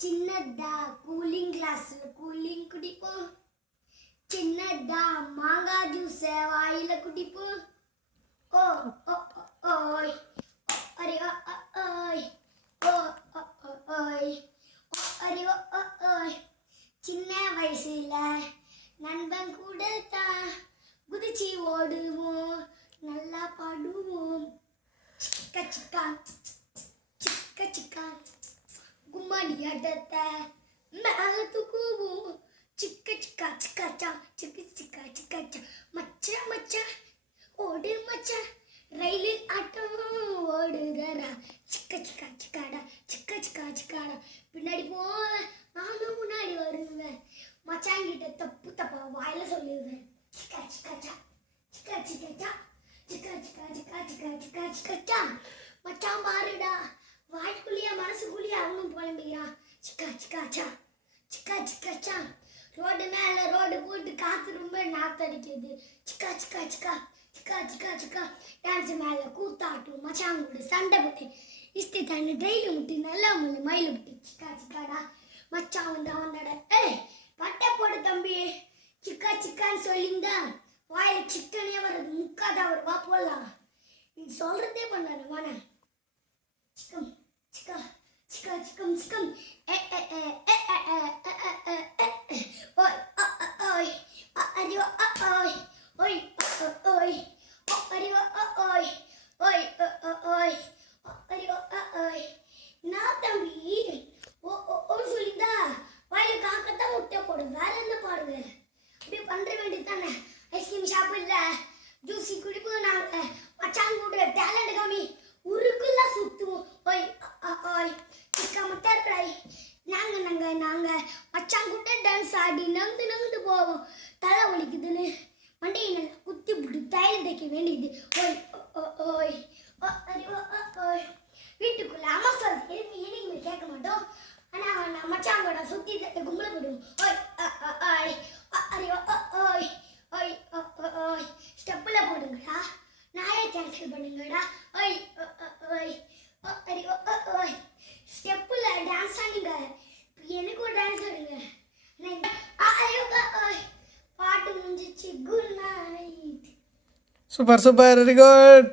சின்னதா கூலிங் கிளாஸ்ல கூலிங் குடிப்போம். சின்னதா மாங்காய் ஜூஸ் வாயில குடிப்போம். ஓ ஓ ஓய் அரே ஓய் ஓ ஓய் அரே ஓய். சின்ன வயசுல நண்பன் கூட தான் குதிச்சு ஓடுவோம், நல்லா பாடுவோம். சிக்கா சிக்கா சிக்கா சிக்கா கும்மாடி ஆட்டத்தை மேல தூக்குவோம். சிக்க சிக்கா சிக்காச்சா சிக்கு சிக்கா சிக்காச்சா மச்சா மச்சா ஓடு மச்சா ரயிலில் ஆட்டம் ஓடுதரா. சிக்க சிக்கா சிக்காடா சிக்க சிக்கா சிக்காடா பின்னாடி போவேன், நானும் முன்னாடி வருவேன். மச்சாங்கிட்ட தப்பு தப்பா வாயில சொல்லுவேன். சிக்கா சிக்காச்சா சிக்கா சிக்காச்சா சிக்கா சிக்கா சிக்கா சிக்கா சிக்கா சிக்காச்சா மச்சான் பாருடா, வாய்க்குள்ளியா மனசுக்குள்ளியா அவனும் புலம்புகிறான். சிக்கா சிக்காச்சா சிக்கா சிக்காச்சா ரோடு மேலே ரோடு போட்டு காற்று ரொம்ப நாத்தடிக்குது. சிக்கா சிக்கா சிக்கா சிக்கா சிக்கா சிக்கா டான்ஸ் மேலே கூத்தாட்டும் மச்சான் கூட சண்டை போட்டு இஸ்தி தண்ணி ட்ரெயிலு முட்டி நல்லா முள்ளு மயிலு முட்டி. சிக்கா சிக்காடா மச்சான் வந்து அவனோட பட்டை போடு தம்பி சிக்கா சிக்கான்னு சொல்லியிருந்தா வாயில சிக்கனே வர்றது முக்காதான் ஒரு வா போடலாம். நீ சொல்றதே பண்ணாரு வான சிக்கம் சிக்கா சிக்கா சிக்கம் சிக்கம் நான் தம்பி சொல்லிந்தா வாயில காக்கத்தான் முட்டை போடு, வேற என்ன பாடுங்க அப்படியே பண்ற வேண்டியது தானே. ஐஸ்கிரீம் சாப்பிடல ஜூஸி குடிப்போம், நாங்க மச்சான் கூட டேலண்ட் காமி உருக்குள்ள சுத்துவோம். ஓய் ஓய் சிக்கா முட்டை நாங்க நாங்க நாங்க மச்சான் கூட டான்ஸ் ஆடி நந்து நந்து போவோம். தலை வலிக்குதுன்னு மண்டையை நல்லா குத்தி விட்டு தையல் தைக்க வேண்டியது. ஓய் ஓய் ஓய் வீட்டுக்குள்ள அம்மா சொல்றது எதுவுமே கேட்க மாட்டோம். ஆனால் நான் மச்சான் கூட சுற்றி தட்டை கும்பல போடுவோம். ஓய் ஓய் அரே ஓய் ஓய் ஓய் ஸ்டெப்பில் போடுங்கடா, நாயை கேன்சல் பண்ணுங்கடா. ஓய் ஓய் அரே ஓய் ஸ்டெப்பில் டான்ஸ் ஆடுங்க, எனக்கு ஒரு டான்ஸ் ஆடுங்க. பாட்டு முடிஞ்சிச்சு. Good night. Super super, very good.